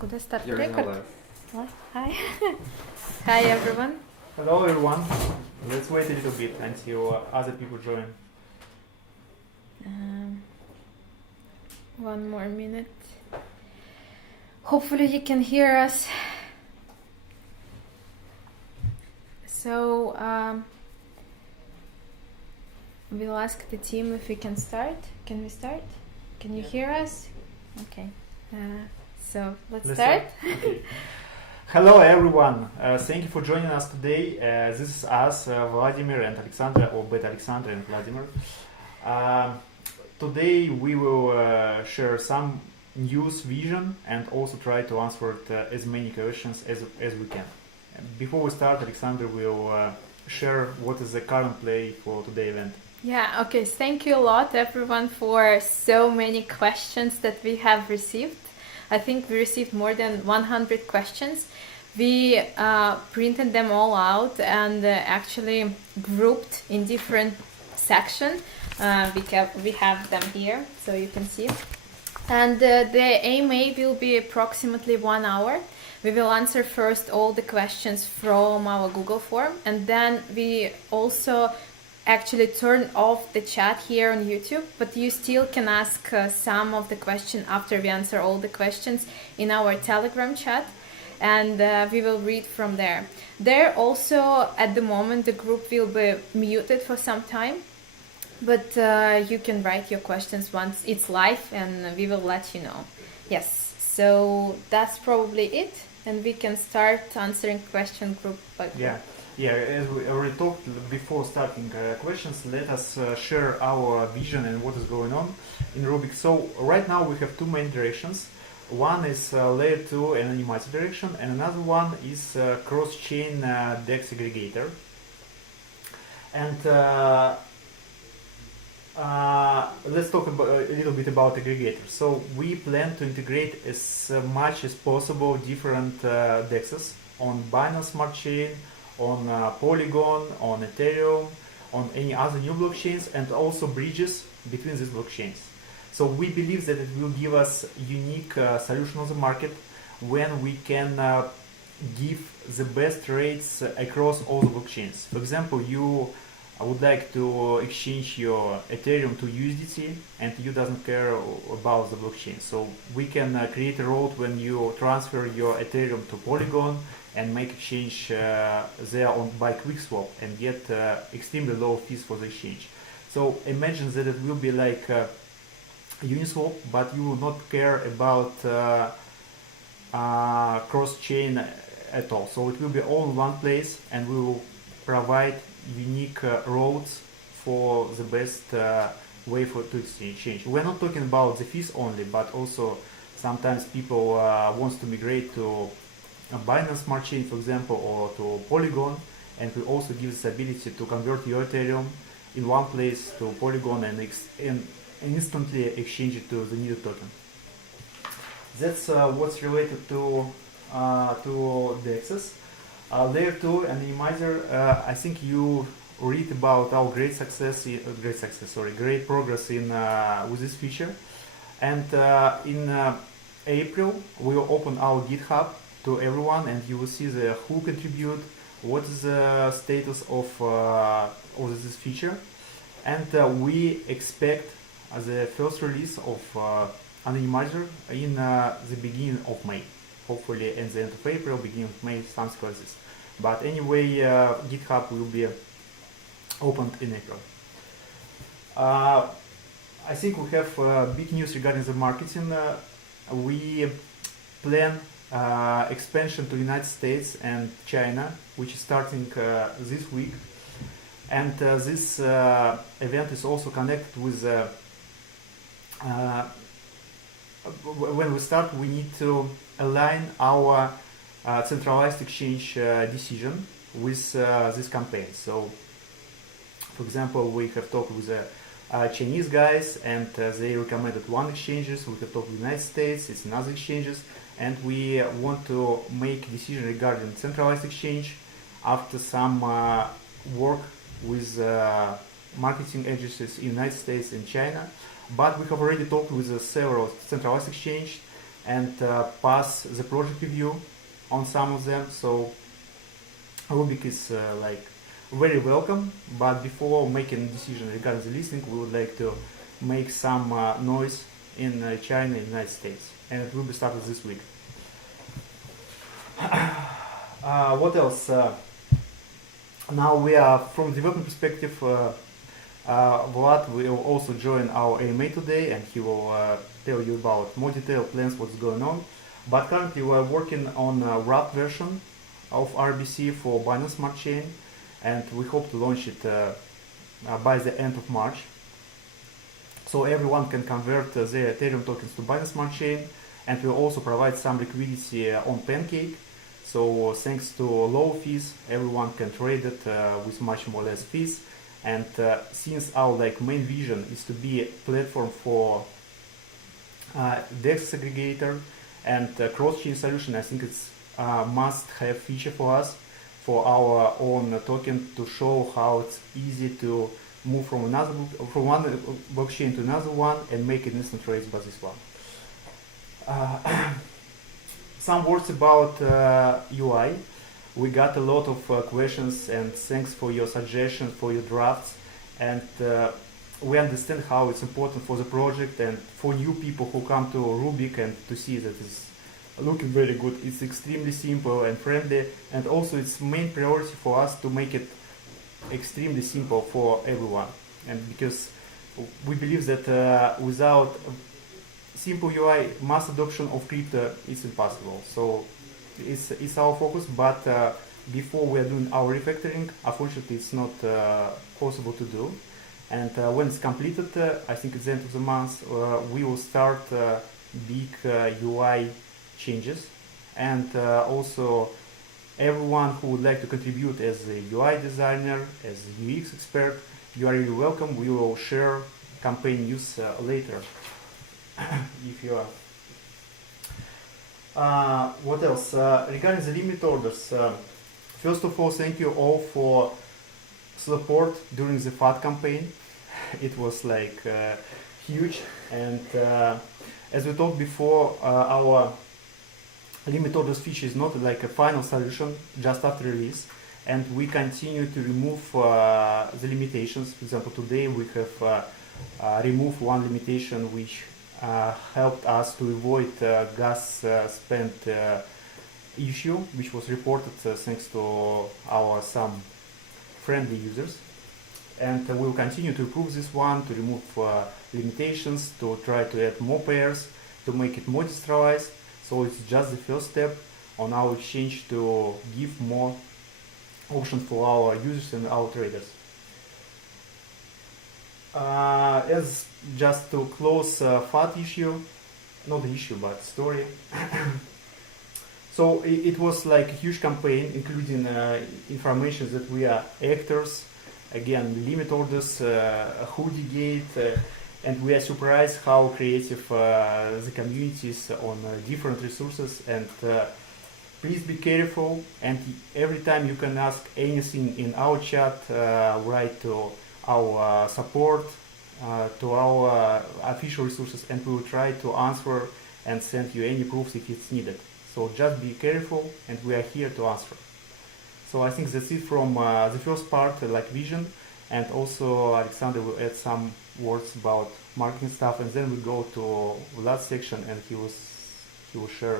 Куда start You're in record? live. Hi. Hi everyone. Hello everyone. Let's wait a little bit until other people join. One more minute. Hopefully you can hear us. So we'll ask the team if we can start. Can we start? Can you hear us? Okay. So let's start. Okay. Hello everyone. Thank you for joining us today. This is us, Vladimir and Alexandra, or Bet Alexandra and Vladimir. Today we will share some news vision and also try to answer as many questions as we can. Before we start, Alexandra will share what is the current play for today's event. Yeah, okay. Thank you a lot everyone for so many questions that we have received. I think we received more than 100 questions. We printed them all out and actually grouped in different sections. We have them here, so you can see. And the AMA will be approximately 1 hour. We will answer first all the questions from our Google form, and then we also actually turn off the chat here on YouTube, but you still can ask some of the questions after we answer all the questions in our Telegram chat, and we will read from there. There also, at the moment, the group will be muted for some time, but you can write your questions once it's live, and we will let you know. Yes, so that's probably it, and we can start answering question group by group. Yeah, as we already talked before starting questions, let us share our vision and what is going on in Rubic. So right now we have two main directions. One is layer 2 and anonymizer direction, and another one is cross-chain DEX aggregator. And let's talk about, a little bit about aggregators. So we plan to integrate as much as possible different DEXs on Binance Smart Chain, on Polygon, on Ethereum, on any other new blockchains, and also bridges between these blockchains. So we believe that it will give us unique solution on the market when we can give the best rates across all the blockchains. For example, you would like to exchange your Ethereum to USDT and you doesn't care about the blockchain. So we can create a route when you transfer your Ethereum to Polygon and make exchange there by QuickSwap and get extremely low fees for the exchange. So imagine that it will be like Uniswap, but you will not care about cross-chain at all. So it will be all in one place, and we will provide unique roads for the best way to exchange. We're not talking about the fees only, but also sometimes people wants to migrate to a Binance Smart Chain, for example, or to Polygon, and we also give this ability to convert your Ethereum in one place to Polygon and instantly exchange it to the new token. That's what's related to the access. Layer 2 and anonymizer, I think you read about our great progress in with this feature, and in April we will open our GitHub to everyone, and you will see who contribute, what is the status of this feature, and we expect the first release of anonymizer in the beginning of May. Hopefully in the end of April, beginning of May, something like this. But anyway, GitHub will be opened in April. I think we have big news regarding the marketing. We plan expansion to United States and China, which is starting this week. And this event is also connected with when we start, we need to align our centralized exchange decision with this campaign. So, for example, we have talked with the Chinese guys, and they recommended one exchanges. We have talked with the United States, it's another exchanges, and we want to make decision regarding centralized exchange after some work with marketing agencies in the United States and China. But we have already talked with several centralized exchanges, and pass the project review on some of them. So Rubic is like very welcome, but before making a decision regarding the listing, we would like to make some noise in China and United States, and it will be started this week. What else? Now we are from development perspective. Vlad will also join our AMA today, and he will tell you about more detailed plans, what's going on. But currently we are working on a wrap version of RBC for Binance Smart Chain, and we hope to launch it by the end of March. So everyone can convert their Ethereum tokens to Binance Smart Chain, and we'll also provide some liquidity on Pancake. So thanks to low fees, everyone can trade it with much more less fees. And since our main vision is to be a platform for DEX aggregator and cross-chain solution, I think it's a must-have feature for us, for our own token, to show how it's easy to move from one blockchain to another one and make an instant trades by this one. Some words about UI. We got a lot of questions, and thanks for your suggestions, for your drafts, and we understand how it's important for the project and for new people who come to Rubic and to see that it's looking very good. It's extremely simple and friendly, and also it's main priority for us to make it extremely simple for everyone, and because we believe that without simple UI, mass adoption of crypto is impossible. So it's our focus, but before we are doing our refactoring, unfortunately it's not possible to do. And when it's completed, I think at the end of the month, we will start big UI changes. And also everyone who would like to contribute as a UI designer, as a UX expert, you are really welcome. We will share campaign news later if you are. What else? Regarding the limit orders, first of all, thank you all for support during the FAT campaign. It was huge, and as we talked before, our limit orders feature is not like a final solution just after release, and we continue to remove the limitations. For example, today we have removed one limitation which helped us to avoid gas spent issue, which was reported thanks to our some friendly users. And we'll continue to improve this one, to remove limitations, to try to add more pairs, to make it more decentralized. So it's just the first step on our exchange to give more options for our users and our traders. As just to close FAT issue, not the issue but story. So it was like a huge campaign, including information that we are actors, again limit orders, hoodie gate, and we are surprised how creative the community is on different resources. And please be careful, and every time you can ask anything in our chat, write to our support, to our official resources, and we will try to answer and send you any proofs if it's needed. So just be careful, and we are here to answer. So I think that's it from the first part, like vision, and also Alexander will add some words about marketing stuff, and then we go to Vlad's section, and he will share.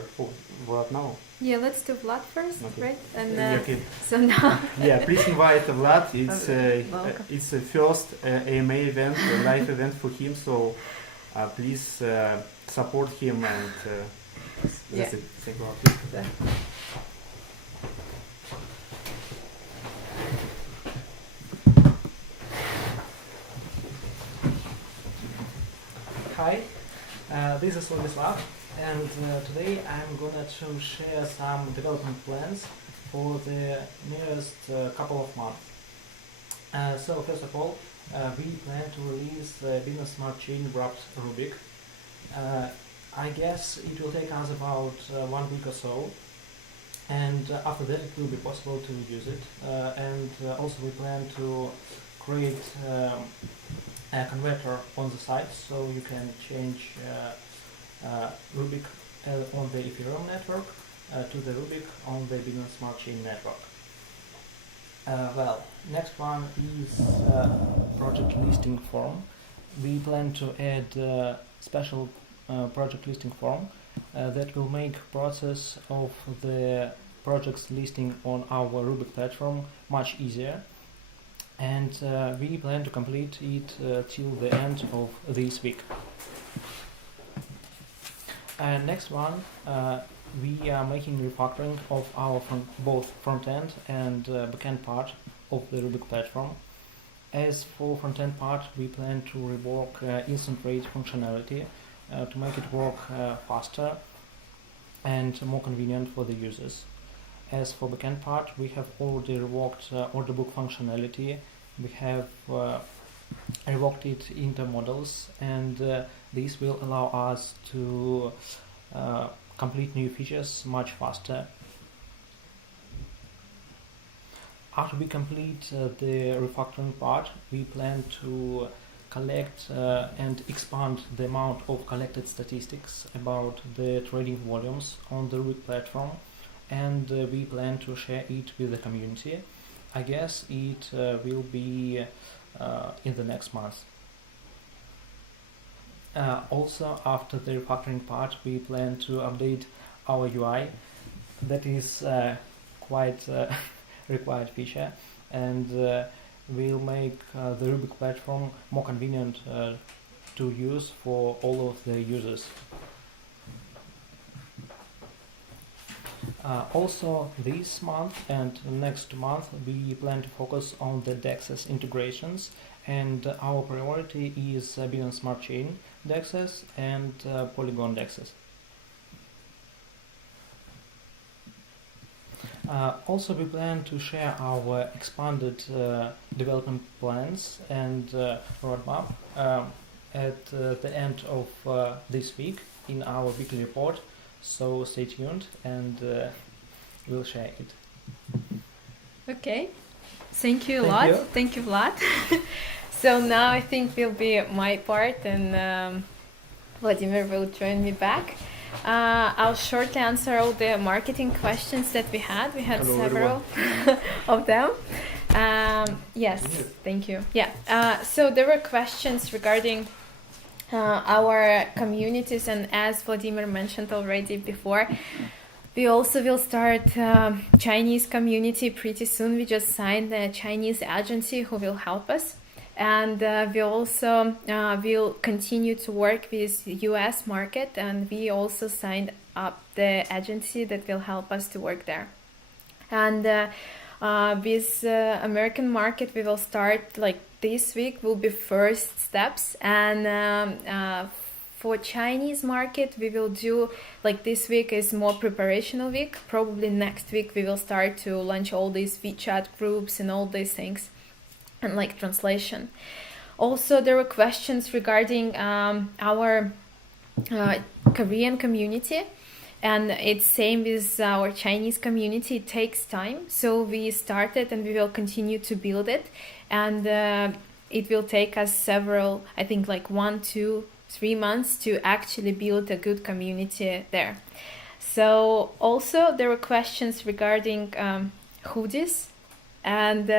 Vlad now. Yeah, let's do Vlad first, Okay. right? And Okay. so now. Yeah, please invite Vlad. Welcome. It's a first AMA event, a live event for him. So please support him, and that's it. Thank you. Yeah. Hi, this is Vladislav, and today I'm gonna to share some development plans for the nearest couple of months. So first of all, we plan to release the Business Smart Chain wrapped Rubic. I guess it will take us about 1 week or so, and after that it will be possible to use it. And also we plan to create a converter on the site, so you can change Rubic on the Ethereum network to the Rubic on the Binance Smart Chain network. Well, next one is project listing form. We plan to add special project listing form that will make process of the projects listing on our Rubic platform much easier, and we plan to complete it till the end of this week. Next one, we are making refactoring of our both front-end and back-end part of the Rubic platform. As for front-end part, we plan to rework instant rate functionality to make it work faster and more convenient for the users. As for backend part, we have already reworked order book functionality. We have reworked it into models, and this will allow us to complete new features much faster. After we complete the refactoring part, we plan to collect and expand the amount of collected statistics about the trading volumes on the Rubic platform, and we plan to share it with the community. I guess it will be in the next month. Also, after the refactoring part, we plan to update our UI. That is quite required feature, and will make the Rubic platform more convenient to use for all of the users. Also, this month and next month we plan to focus on the DEXs integrations, and our priority is Binance Smart Chain DEXs and Polygon DEXs. Also, we plan to share our expanded development plans and roadmap at the end of this week in our weekly report. So stay tuned, and we'll share it. Okay, thank you a lot. Thank you, Vlad. So now I think will be my part, and Vladimir will join me back. I'll shortly answer all the marketing questions that we had. We had several of them. Yes, thank you. Yeah, so there were questions regarding our communities, and as Vladimir mentioned already before, we also will start Chinese community pretty soon. We just signed a Chinese agency who will help us, and we also will continue to work with US market, and we also signed up the agency that will help us to work there. And with American market, we will start like this week will be first steps, and for Chinese market we will do like this week is more preparational week. Probably next week we will start to launch all these WeChat groups and all these things, and like translation. Also, there were questions regarding our Korean community, and it's same with our Chinese community. It takes time, so we started and we will continue to build it, and it will take us several, I think like 1, 2, 3 months to actually build a good community there. So also there were questions regarding hoodies, and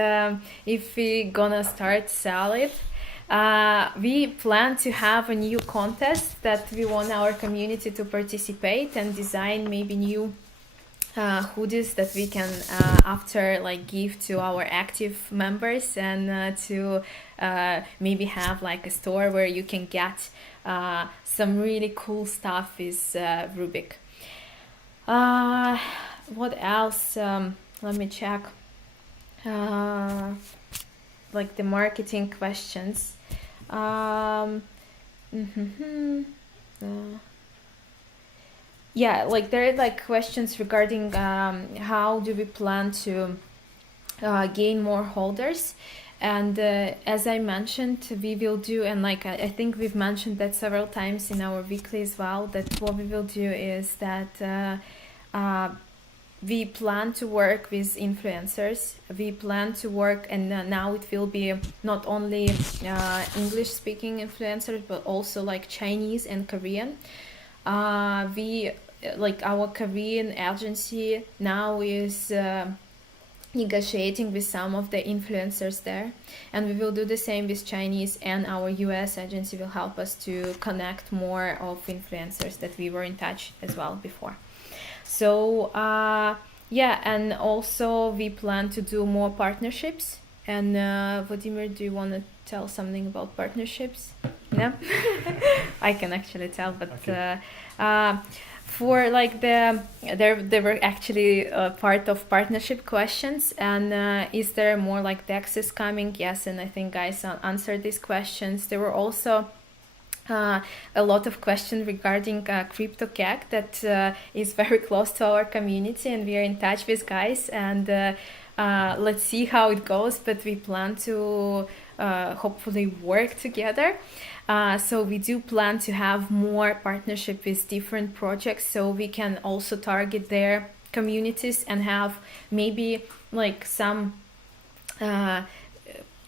if we gonna start sell it. We plan to have a new contest that we want our community to participate and design maybe new hoodies that we can after like give to our active members, and to maybe have like a store where you can get some really cool stuff with Rubic. What else? Let me check. Like the marketing questions. Yeah, like there are like questions regarding how do we plan to gain more holders, and as I mentioned, we will do, and like I think we've mentioned that several times in our weekly as well, that what we will do is that we plan to work with influencers. We plan to work, and now it will be not only English speaking influencers, but also like Chinese and Korean. We like our Korean agency now is negotiating with some of the influencers there, and we will do the same with Chinese, and our US agency will help us to connect more of influencers that we were in touch as well before. So yeah, and also we plan to do more partnerships. And Vladimir, do you want to tell something about partnerships? No. I can actually tell, but Okay. for like there were actually part of partnership questions, and is there more like DEXs coming? Yes, and I think guys answered these questions. There were also a lot of questions regarding CryptoCAG that is very close to our community, and we are in touch with guys, and let's see how it goes, but we plan to hopefully work together. So we do plan to have more partnership with different projects, so we can also target their communities and have maybe like some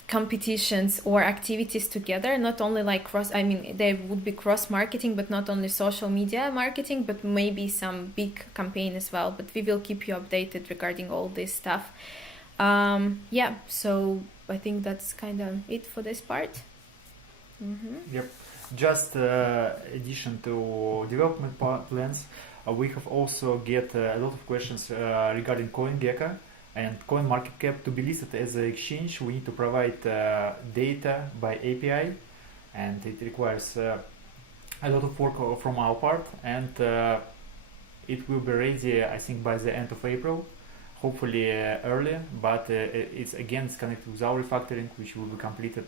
competitions or activities together, not only like there would be cross marketing, but not only social media marketing, but maybe some big campaign as well. But we will keep you updated regarding all this stuff. Yeah, so I think that's kind of it for this part. Yep. Just addition to development plans, we have also get a lot of questions regarding CoinGecko and CoinMarketCap. To be listed as an exchange, we need to provide data by API, and it requires a lot of work from our part, and it will be ready, I think, by the end of April, hopefully early, but it's connected with our refactoring, which will be completed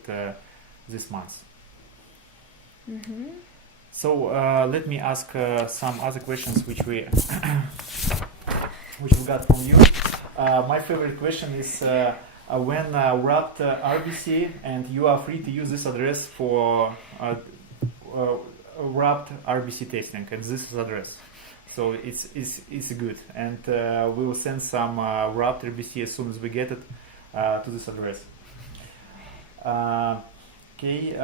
this month. So let me ask some other questions which we got from you. My favorite question is when wrapped RBC, and you are free to use this address for wrapped RBC testing, and this is address. So it's good, and we will send some wrapped RBC as soon as we get it to this address. Okay,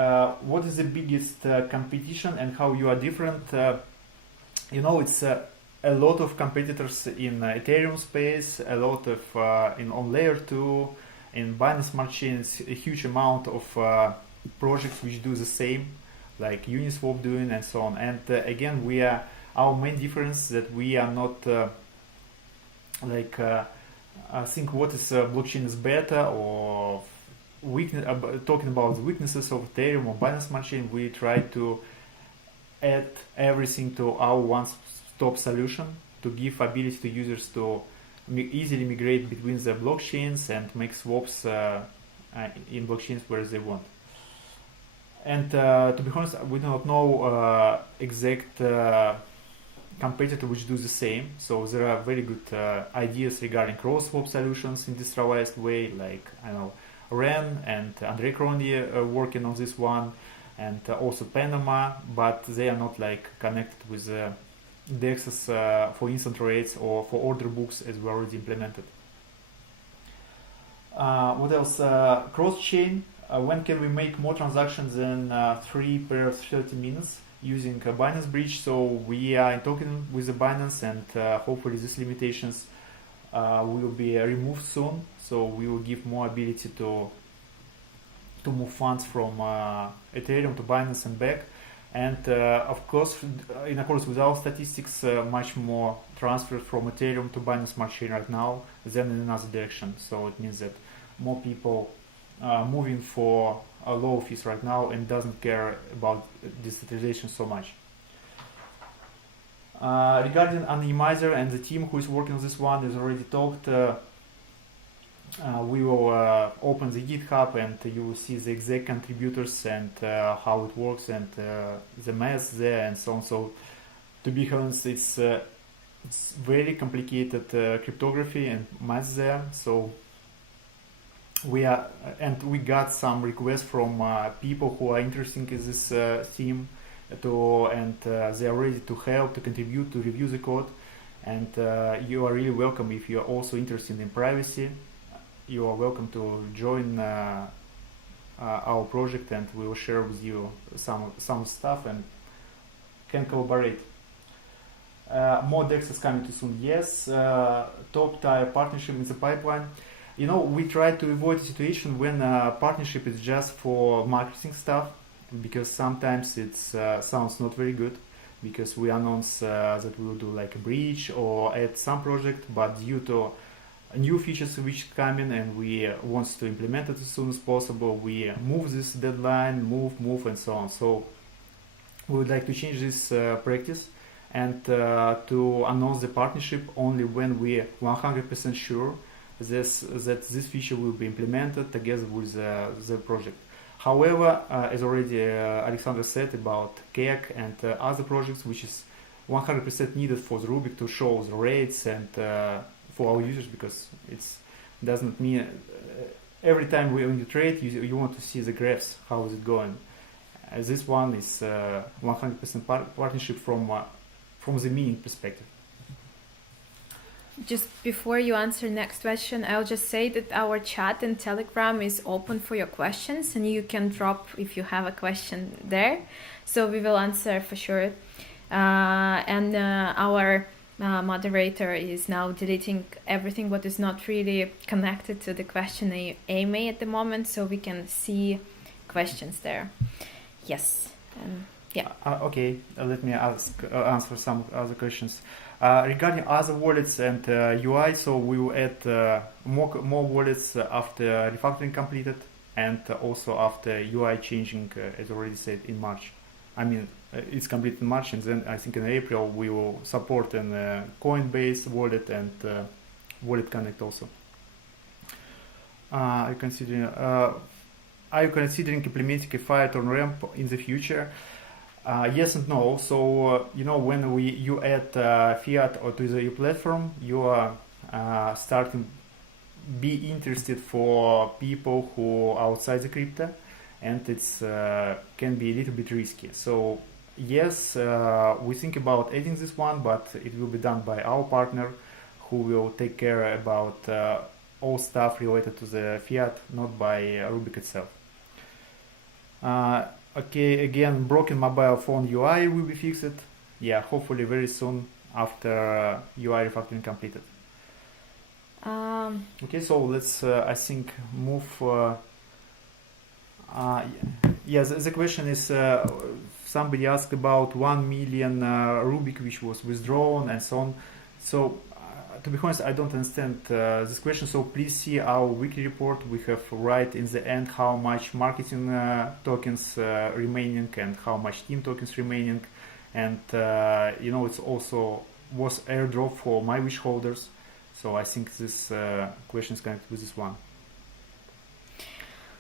what is the biggest competition and how you are different? It's a lot of competitors in Ethereum space, a lot of on layer 2, in Binance Smart Chains, a huge amount of projects which do the same, like Uniswap doing and so on. And again, our main difference that we are not I think what is blockchain is better or talking about the weaknesses of Ethereum or Binance Smart Chain. We try to add everything to our one-stop solution to give ability to users to easily migrate between the blockchains and make swaps in blockchains where they want. And to be honest, we do not know exact competitor which do the same. So there are very good ideas regarding cross-swap solutions in decentralized way, like Ren and Andrei Crony working on this one, and also Panama, but they are not connected with DEXs for instant rates or for order books as we already implemented. What else? Cross-chain. When can we make more transactions than 3 per 30 minutes using a Binance Bridge? So we are talking with the Binance, and hopefully these limitations will be removed soon. So we will give more ability to move funds from Ethereum to Binance and back. And of course, in accordance with our statistics, much more transfer from Ethereum to Binance Smart Chain right now than in another direction. So it means that more people moving for low fees right now and doesn't care about decentralization so much. Regarding Anonymizer and the team who is working on this one, is already talked. We will open the GitHub, and you will see the exact contributors and how it works, and the math there and so on. So to be honest, it's very complicated cryptography and math there. So we got some requests from people who are interested in this theme, and they are ready to help, to contribute, to review the code. And you are really welcome if you are also interested in privacy. You are welcome to join our project, and we will share with you some stuff and can collaborate. More DEXs coming too soon. Yes. Top tier partnership in the pipeline. We try to avoid a situation when partnership is just for marketing stuff, because sometimes it sounds not very good, because we announce that we will do like a bridge or add some project, but due to new features which come in and we want to implement it as soon as possible, we move this deadline, move and so on. So we would like to change this practice and to announce the partnership only when we 100% sure that this feature will be implemented together with the project. However, as already Alexander said about CAC and other projects, which is 100% needed for the Rubic to show the rates and for our users, because it doesn't mean every time when you trade, you want to see the graphs, how is it going. This one is 100% partnership from the meaning perspective. Just before you answer next question, I'll just say that our chat in Telegram is open for your questions, and you can drop if you have a question there. So we will answer for sure. And our moderator is now deleting everything what is not really connected to the question AMA at the moment, so we can see questions there. Yes. Yeah. Okay, let me answer some other questions. Regarding other wallets and UI, so we will add more wallets after refactoring completed, and also after UI changing, as already said, in March. I mean, it's completed in March, and then I think in April we will support an Coinbase wallet and Wallet Connect also. Are you considering implementing a fiat on ramp in the future? Yes and no. So when you add fiat or to the platform, you are starting be interested for people who are outside the crypto, and it's can be a little bit risky. So yes, we think about adding this one, but it will be done by our partner, who will take care about all stuff related to the fiat, not by Rubic itself. Okay, again, broken mobile phone UI will be fixed. Yeah, hopefully very soon after UI refactoring completed. Okay, so let's, I think, move. Yeah, the question is, somebody asked about 1 million Rubic which was withdrawn and so on. So, to be honest, I don't understand this question. So please see our weekly report. We have right in the end how much marketing tokens remaining and how much team tokens remaining, and it's also was airdrop for my wish holders. So I think this question is connected with this one.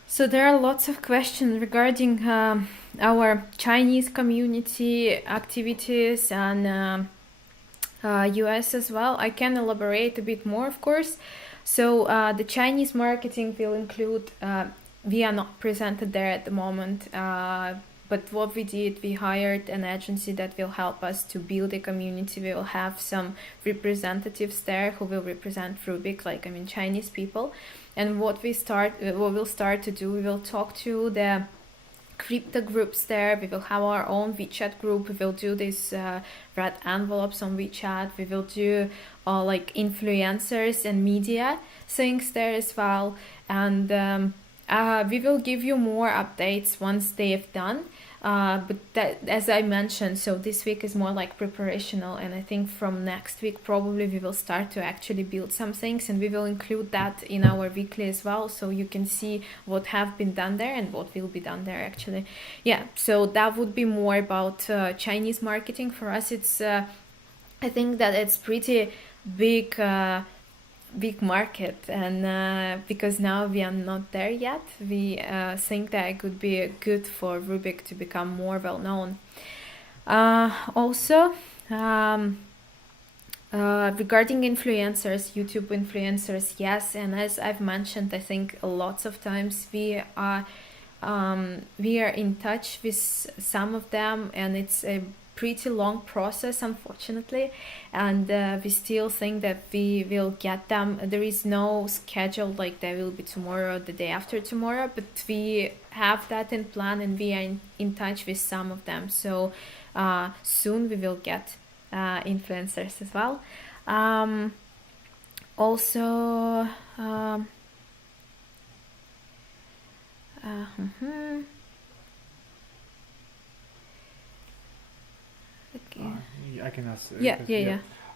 So there are lots of questions regarding our Chinese community activities and US as well. I can elaborate a bit more, of course. So the Chinese marketing will include, we are not presented there at the moment, but what we did, we hired an agency that will help us to build a community. We will have some representatives there who will represent Rubic, Chinese people. And what we'll start to do, we will talk to the crypto groups there. We will have our own WeChat group. We will do these red envelopes on WeChat. We will do influencers and media things there as well. And we will give you more updates once they've done. But that, as I mentioned, so this week is more like preparational, and I think from next week probably we will start to actually build some things, and we will include that in our weekly as well, so you can see what have been done there and what will be done there actually. Yeah, so that would be more about Chinese marketing. For us, it's I think that it's pretty big market, and because now we are not there yet, we think that it could be good for Rubic to become more well known. Also, regarding influencers, YouTube influencers, yes, and as I've mentioned, I think lots of times we are in touch with some of them, and it's a pretty long process, unfortunately, and we still think that we will get them. There is no schedule like they will be tomorrow or the day after tomorrow, but we have that in plan, and we are in touch with some of them, so soon we will get influencers as well. Also, okay. I can ask. Yeah.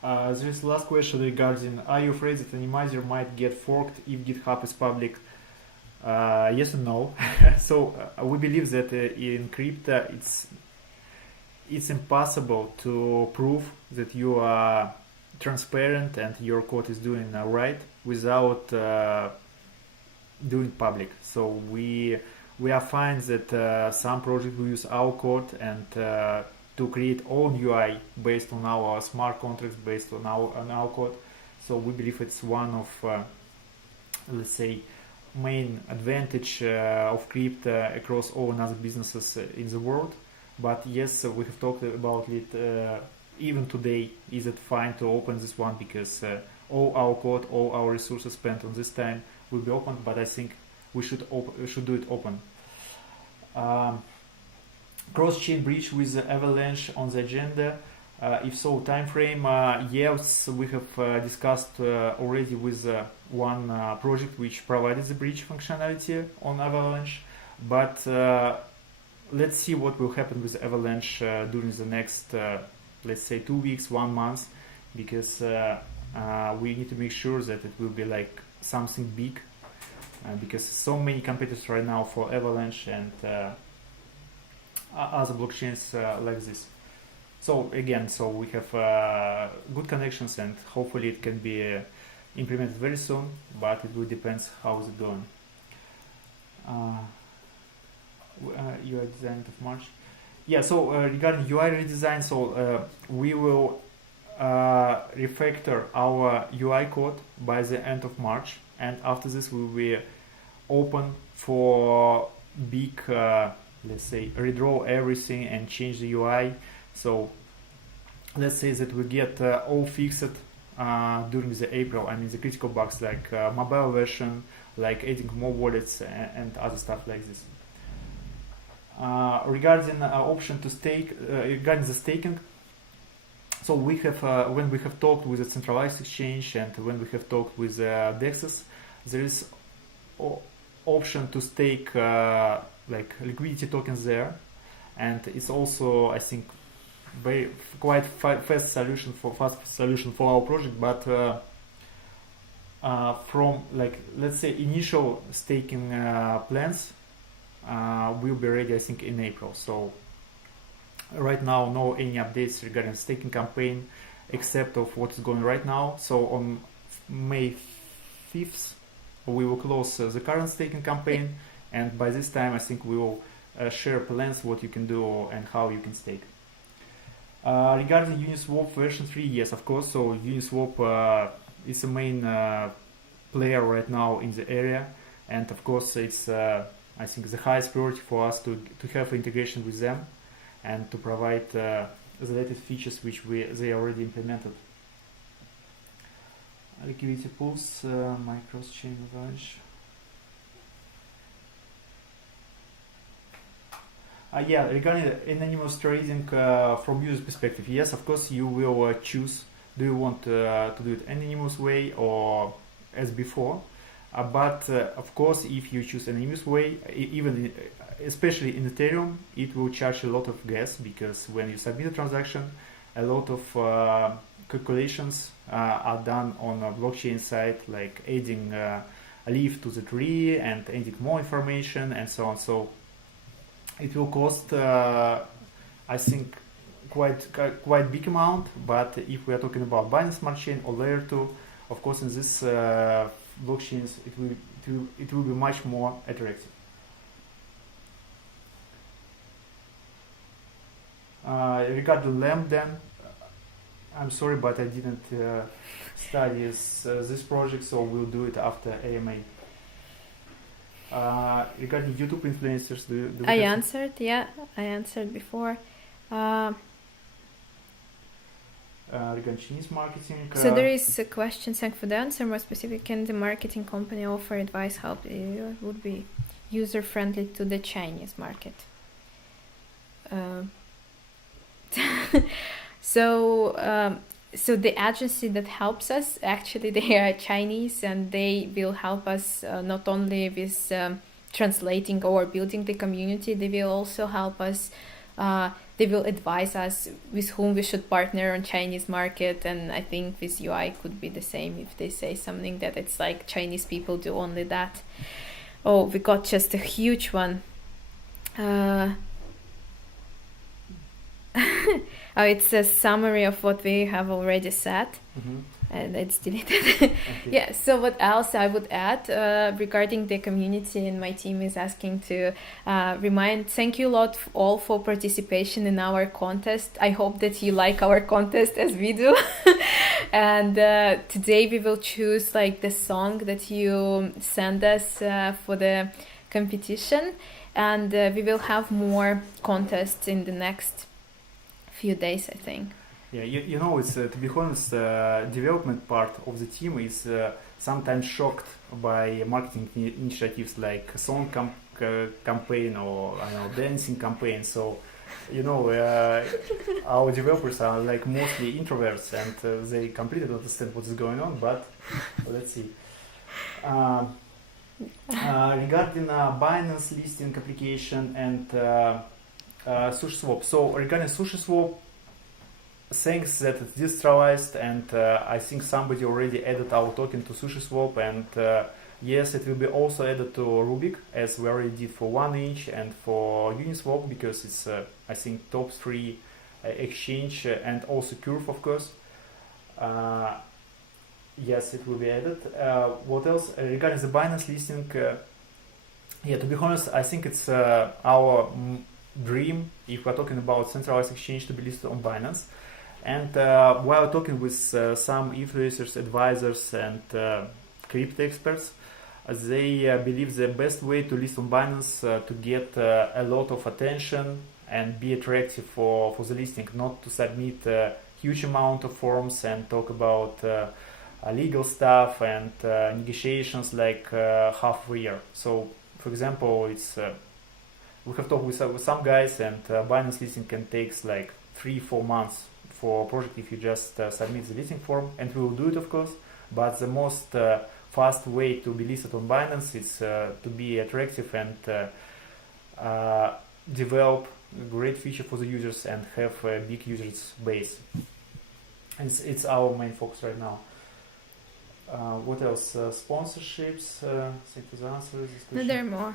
There is last question regarding: are you afraid that Animizer might get forked if GitHub is public? Yes and no. So we believe that in crypto it's impossible to prove that you are transparent and your code is doing right without doing public. So we are fine that some projects will use our code and to create own UI based on our smart contracts, based on our code. So we believe it's one of let's say main advantage of crypto across all other businesses in the world. But yes, we have talked about it even today. Is it fine to open this one, because all our code, all our resources spent on this time will be open, but I think we should do it open. Cross-chain breach with Avalanche on the agenda. If so, time frame. Yes, we have discussed already with one project which provided the breach functionality on Avalanche, but let's see what will happen with Avalanche during the next, let's say, 2 weeks, 1 month, because we need to make sure that it will be like something big, because so many competitors right now for Avalanche and other blockchains like this. So again, we have good connections, and hopefully it can be implemented very soon, but it will depend how is it going. UI design of March. Yeah, so regarding UI redesign, so we will refactor our UI code by the end of March, and after this we will be open for big, let's say, redraw everything and change the UI. So let's say that we get all fixed during the April. I mean the critical bugs like mobile version, like adding more wallets and other stuff like this. Regarding option to stake, regarding the staking, so we have when we have talked with a centralized exchange and when we have talked with DEXs, there is option to stake like liquidity tokens there, and it's also, I think, quite fast solution for our project. But from, like, let's say initial staking plans will be ready, I think, in April. So right now, no any updates regarding staking campaign except of what's going right now. So on May 5th we will close the current staking campaign, and by this time I think we will share plans what you can do and how you can stake. Regarding Uniswap version 3, yes, of course. So Uniswap is the main player right now in the area, and of course it's I think the highest priority for us to have integration with them and to provide the latest features which they already implemented. Liquidity pools, my cross-chain Avalanche. Yeah, regarding anonymous trading from user perspective, yes, of course you will choose. Do you want to do it anonymous way or as before? But of course, if you choose anonymous way, even especially in Ethereum, it will charge a lot of gas, because when you submit a transaction, a lot of calculations are done on a blockchain side, like adding a leaf to the tree and adding more information and so on. So it will cost, I think, quite big amount. But if we are talking about Binance Smart Chain or Layer 2, of course, in this blockchains, it will be much more attractive. Regarding LAMP, then I'm sorry, but I didn't study this project, so we'll do it after AMA. Regarding YouTube influencers, I answered. Yeah, I answered before. Regarding Chinese marketing. So there is a question. Thanks for the answer. More specific, can the marketing company offer advice how it would be user friendly to the So the agency that helps us, actually, they are Chinese, and they will help us not only with translating or building the community, they will also help us. They will advise us with whom we should partner on Chinese market, and I think with UI could be the same if they say something that it's like Chinese people do only that. Oh, we got just a huge one. Oh, it's a summary of what we have already said, and it's deleted. Okay. Yeah, so what else I would add regarding the community, and my team is asking to thank you a lot all for participation in our contest. I hope that you like our contest as we do. And today we will choose like the song that you send us for the competition, and we will have more contests in the next few days, I think. Yeah, you know, it's to be honest, development part of the team is sometimes shocked by marketing initiatives like a song campaign or I don't know, dancing campaign. So, you know, our developers are like mostly introverts, and they completely don't understand what is going on. But let's see. Regarding Binance listing application and SushiSwap. So regarding SushiSwap, thanks that it's decentralized, and I think somebody already added our token to SushiSwap, and yes, it will be also added to Rubic, as we already did for OneInch and for Uniswap, because it's I think top 3 exchange, and also Curve, of course. Yes, it will be added. What else regarding the Binance listing? Yeah, to be honest, I think it's our dream, if we're talking about centralized exchange, to be listed on Binance. And while talking with some influencers, advisors, and crypto experts, they believe the best way to list on Binance to get a lot of attention and be attractive for the listing, not to submit a huge amount of forms and talk about legal stuff and negotiations like half a year. So, for example, it's we have talked with some guys, and Binance listing can take like 3-4 months for a project if you just submit the listing form, and we will do it, of course. But the most fast way to be listed on Binance is to be attractive and develop a great feature for the users and have a big users base. And it's our main focus right now. What else? Sponsorships. I think the answer is this question. No, there are more.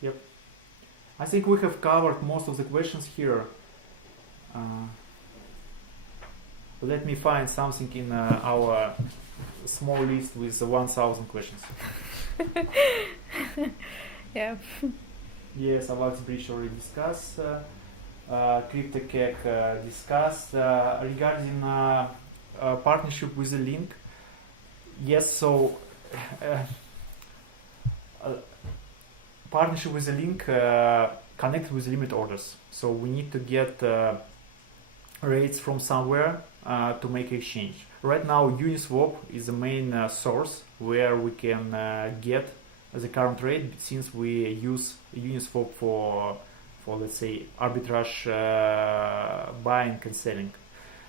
Yep. I think we have covered most of the questions here. Let me find something in our small list with 1,000 questions. Yeah. Yes, Avax Bridge already discussed. CryptoCake discussed. Regarding partnership with the link. Yes, so partnership with the link connected with limit orders. So we need to get rates from somewhere to make exchange. Right now, Uniswap is the main source where we can get the current rate, since we use Uniswap for let's say arbitrage buying and selling.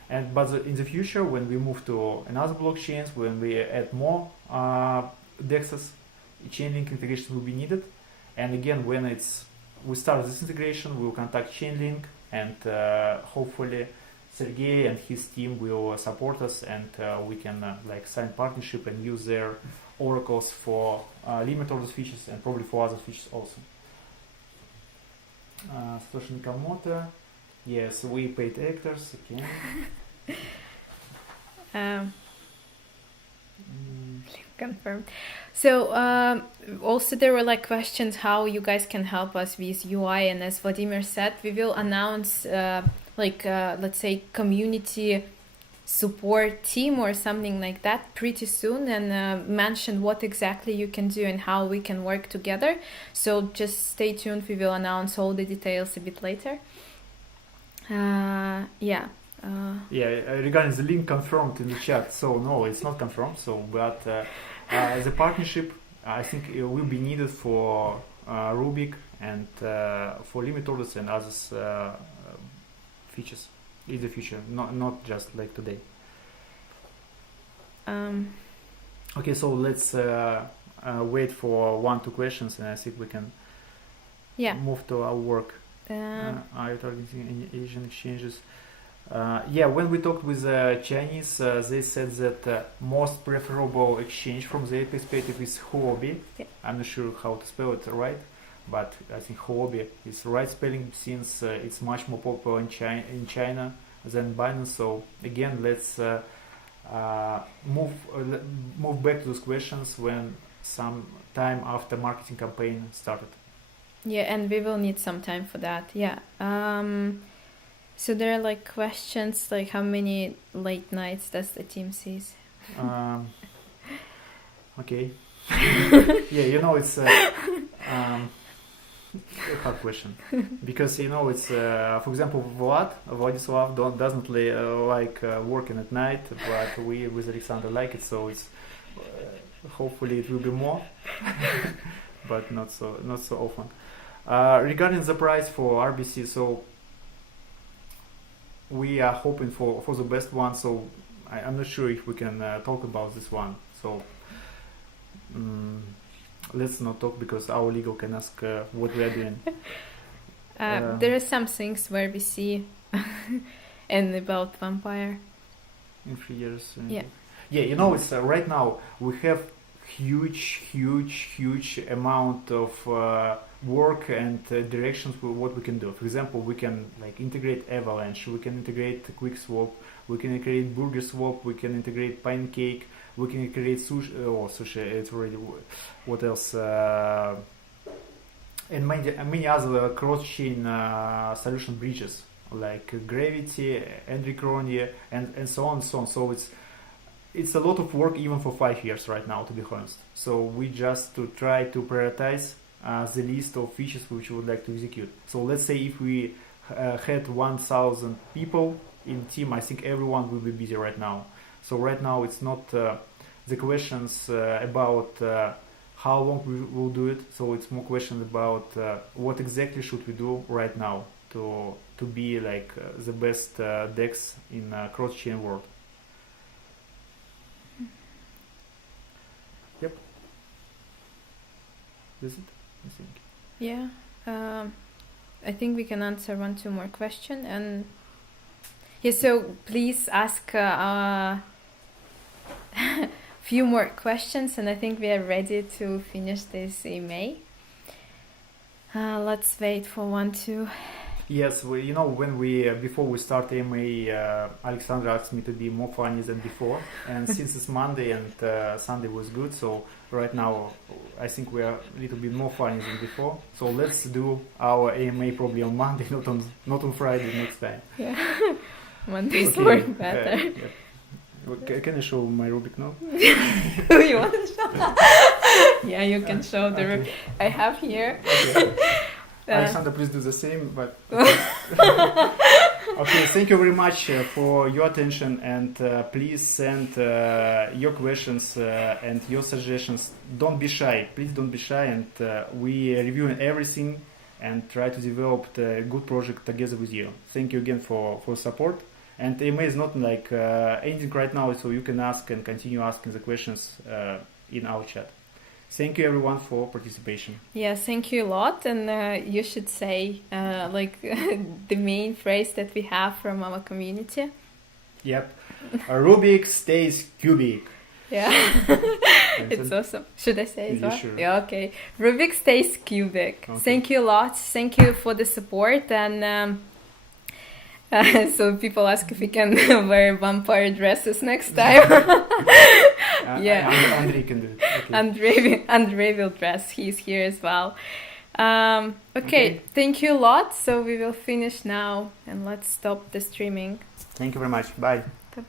But in the future, when we move to another blockchains, when we add more DEXs, Chainlink integration will be needed. And again, when we start this integration, we will contact Chainlink, and hopefully Sergey and his team will support us, and we can like sign partnership and use their oracles for limit orders features, and probably for other features also. Satoshi Nakamoto, yes, we paid actors again. Confirmed. So also there were like questions how you guys can help us with UI, and as Vladimir said, we will announce let's say community support team or something like that pretty soon, and mention what exactly you can do and how we can work together. So just stay tuned, we will announce all the details a bit later. Yeah. Regarding the link confirmed in the chat, so no, it's not confirmed. So, but the partnership, I think, it will be needed for Rubic and for limit orders and others features in the future, not just like today. Okay, so let's wait for 1-2 questions, and I think we can move to our work. Are you targeting any Asian exchanges? When we talked with Chinese, they said that most preferable exchange from their perspective is Huobi. Yeah. I'm not sure how to spell it right, but I think Huobi is right spelling, since it's much more popular in China than Binance. So again, let's move back to those questions when some time after marketing campaign started. Yeah, and we will need some time for that. Yeah. So there are like questions like how many late nights does the team sees? Okay. It's a hard question, because it's for example Vladislav doesn't like working at night, but we with Alexander like it, so it's hopefully it will be more, but not so often. Regarding the price for RBC, so we are hoping for the best one, so I'm not sure if we can talk about this one. So let's not talk, because our legal can ask what we are doing. There are some things where we see and about Vampire. In 3 years. It's right now we have huge amount of work and directions for what we can do. For example, we can like integrate Avalanche, we can integrate QuickSwap, we can integrate Burger Swap, we can integrate Pancake, we can integrate Sushi. It's already, what else? And many other cross-chain solution bridges like Gravity, Andricronia, and so on. So it's a lot of work even for 5 years right now, to be honest. So we just to try to prioritize the list of features which we would like to execute. So let's say if we had 1,000 people in team, I think everyone will be busy right now. So right now it's not the questions about how long we will do it. So it's more questions about what exactly should we do right now to be like the best DEX in cross-chain world. Yep. Is it? I think. Yeah. I think we can answer 1-2 more questions, and so please ask few more questions, and I think we are ready to finish this AMA. Let's wait for 1-2. Yes, before we start AMA, Alexandra asked me to be more funny than before, and since it's Monday and Sunday was good, so right now I think we are a little bit more funny than before. So let's do our AMA probably on Monday, not on Friday next time. Yeah, Monday's more better. Can I show my Rubic now? You want to show? Yeah, you can show the Rubic. I have here. Okay. Alexander, please do the same. But okay, thank you very much for your attention, and please send your questions and your suggestions. Don't be shy. Please don't be shy, and we are reviewing everything and try to develop a good project together with you. Thank you again for support. And AMA is not like ending right now, so you can ask and continue asking the questions in our chat. Thank you everyone for participation. Yeah, thank you a lot, and you should say the main phrase that we have from our community. Yep. Rubic stays cubic. Yeah. It's awesome. Should I say it? Sure. Yeah, okay. Rubic stays cubic. Okay. Thank you a lot. Thank you for the support, and so people ask if we can wear vampire dresses next time. Yeah. Andrei can do it. Okay. Andrei will dress. He's here as well. Okay. Thank you a lot. So we will finish now, and let's stop the streaming. Thank you very much. Bye.